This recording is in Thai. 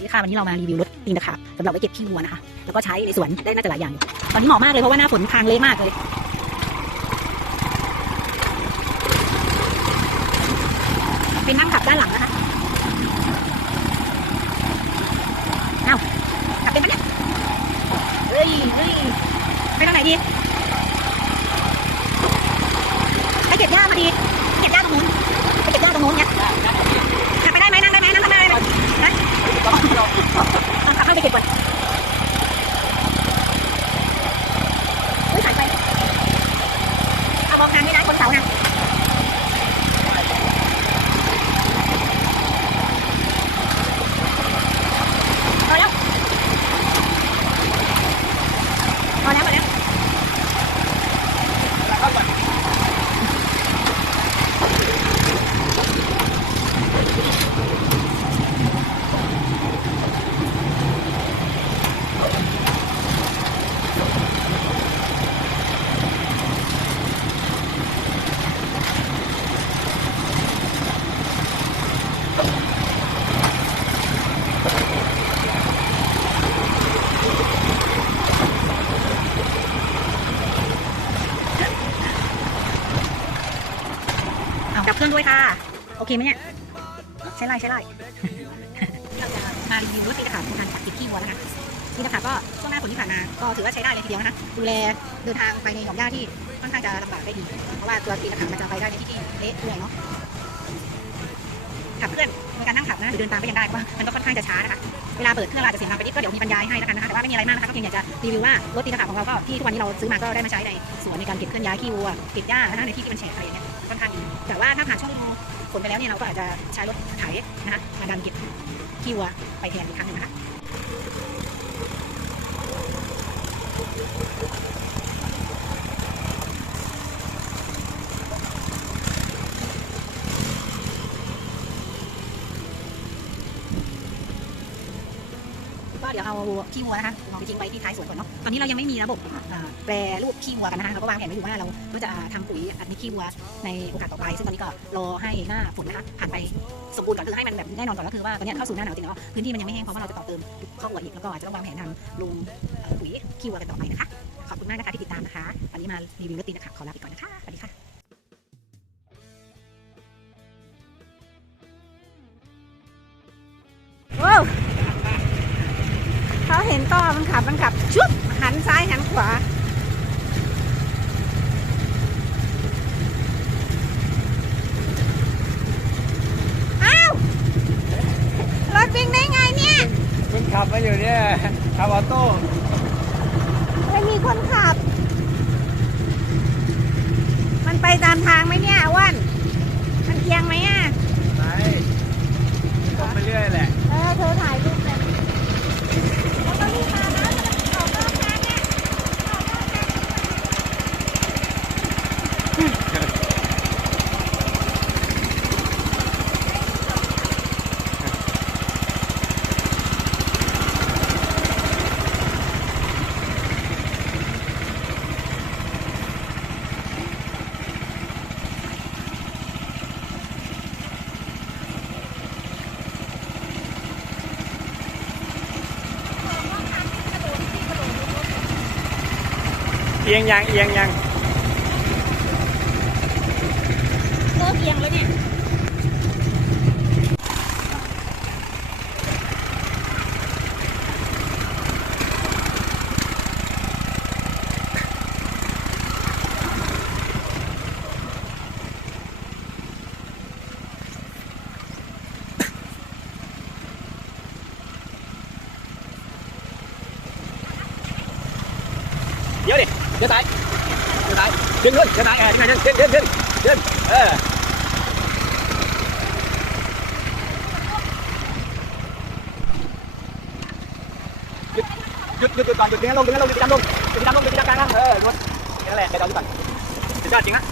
สวัสดีค่ะวันนี้เรามารีวิวรถตีนตะขาบสำหรับไว้เก็บขี้วัวนะคะ แล้วก็ใช้ในสวนได้น่าจะหลายอย่างอยู่ตอนนี้เหมาะมากเลยเพราะว่าหน้าฝนทางเละมากเลยเป็นนั่งขับด้านหลังนะคะเอ้าขับเป็นปะเนี่ยเฮ้ยเฮ้ยไปทางไหนดีไปเก็บหญ้ามาดีเก็บหญ้าตรงนู้นไปเก็บหญ้าตรงนู้นเนี่ยขับไปได้ไหมนั่งได้ไหมนั่งทำได้ไหมนะเอาขับเข้าไปเก็บก่อนเฮ้ยสายไฟเอามองทางนี่นะคนเสานะ พอแล้วพอแล้วพอแล้ว เอาดับเครื่องด้วยค่ะ โอเคไหมเนี่ย ใช้ไล่ใช้ไล่เราจะมารีวิวรถตีตะขาบของทางจากติดขี้วัวนะคะตีตะขาบก็ช่วงหน้าฝนที่ผ่านมาก็ถือว่าใช้ได้เลยทีเดียวนะคะดูแลเดินทางไปในหย่อมหญ้าที่ค่อนข้างจะลำบากได้ดี เพราะว่าตัวตีตะขาบมันจะไปได้ในที่ที่เละด้วยเนาะขับเคลื่อนในการนั่งขับนะหรือเดินตามก็ยังได้เพราะว่ามันก็ค่อนข้างจะช้านะคะเวลาเปิดเครื่องเราอาจจะเสียงดังไปนิดก็เดี๋ยวมีบรรยายให้แล้วกันนะคะแต่ว่าไม่มีอะไรมากนะคะก็เพียงอยากจะรีวิวว่ารถตีตะขาบของเราก็ที่ทุกวันนี้เราซื้อมาก็ได้มาใช้ในสวนในการเก็บเคลื่อนย้ายขี้วัวเก็บหญ้านะคะในที่ที่มันแฉะอะไรอย่างเงี้ย ค่อนข้างดีแต่ว่าถ้าผ่านช่วงฤดูฝนไปแล้วเนี่ยเราก็อาจจะใช้รถไถนะคะมาดันเก็บขี้วัวไปแทนอีกครั้งหนึงนะคะ ดี๋ยวเอาขี้วัวนะคะเอาไปทิ้งไว้ที่ท้ายสวนก่อนเนาะตอนนี้เรายังไม่มีระบบแปรรูปขี้วัวกันนะคะเราก็วางแผนไว้อยู่ว่าเราก็จะทำปุ๋ยอัดเม็ดขี้วัวในโอกาสต่อไป ซึ่งตอนนี้ก็รอให้หน้าฝนนะคะผ่านไปสมบูรณ์ก่อนคือให้มันแบบแน่นอนก่อนก็คือว่าตอนนี้เข้าสู่หน้าหนาวจริงแล้วพื้นที่มันยังไม่แห้งเพราะว่าเราจะต่อเติมข้าววัวอีกแล้วก็อาจจะต้องวางแผนทำลงปุ๋ยขี้วัวกันต่อไปนะคะขอบคุณมากนะคะที่ติดตามนะคะวันนี้มารีวิวรถตีนะคะขอลาไปก่อนนะคะ ต่อมันขับมันขับชุบหันซ้ายหันขวาอ้าวรถวิ่งได้ไงเนี่ยคุณขับมาอยู่เนี่ยขับออโต้ไม่มีคนขับ มันไปตามทางไหมเนี่ยอ้วันมันเอียงไหมอะไปตรงไปเรื่อยแหละ เออเธอถ่ายรูปเลยแล้วก็รีบมานะออกนอกทางเนี่ยออกนอกทาง เอียงยังเอียงยัง เลิกเอียงแล้วเนี่ยเดี๋ยวดิเดี๋ยวซ้ายเดี๋ยวซ้ายขึ้นขึ้นเดี๋ยวซ้ายเออขึ้นขึ้นขึ้นขึ้นขึ้นเออหยุด หยุดหยุดหยุดก่อนหยุดดึงลงดึงลงดึงดันลงดึงดันลงดึงดันกลางให้ลงเออหยุดนั่นแหละเดี๋ยวเอาหยุดก่อนสุดยอดจริงนะ